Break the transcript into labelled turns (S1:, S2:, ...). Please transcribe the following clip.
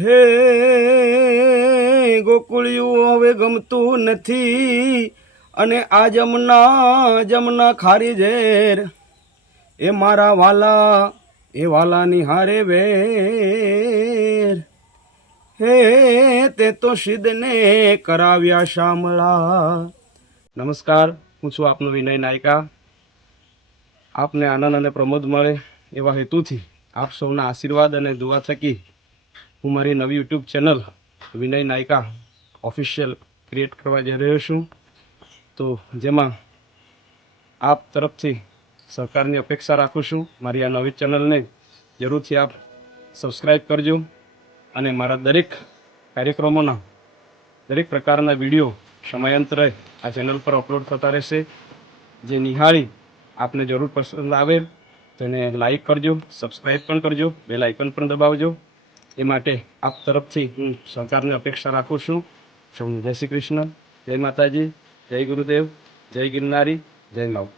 S1: હે ગોકુળિયું હવે ગમતું નથી. અને આ જમના જમના ખારી ઝેર. એ મારા વાલા, એ વાલાની હારે વેર. હે, તે તો સિદ્ધને કરાવ્યા શામળા. નમસ્કાર, હું છું આપનો વિનય નાયકા. આપને આનંદ અને પ્રમોદ મળે એવા હેતુથી આપ સૌના આશીર્વાદ અને દુઆ થકી હું મારી નવી YouTube channel Vinay Nayaka official create કરવા જઈ રહ્યો છું. તો જેમાં આપ તરફથી સહકારની અપેક્ષા રાખું છું. મારી આ નવી ચેનલને જરૂરથી આપ સબસ્ક્રાઈબ કરજો અને મારા દરેક કાર્યક્રમોના દરેક પ્રકારના વીડિયો સમયાંતરે આ ચેનલ પર અપલોડ થતા રહેશે. જે નિહાળી આપને જરૂર પસંદ આવે તેને લાઈક કરજો સબસ્ક્રાઈબ પણ કરજો બેલ આઇકન પણ દબાવજો. એ માટે આપ તરફથી હું સરકારને અપેક્ષા રાખું છું. જય શ્રી કૃષ્ણ. જય માતાજી. જય ગુરુદેવ. જય ગિરનારી. જય માવ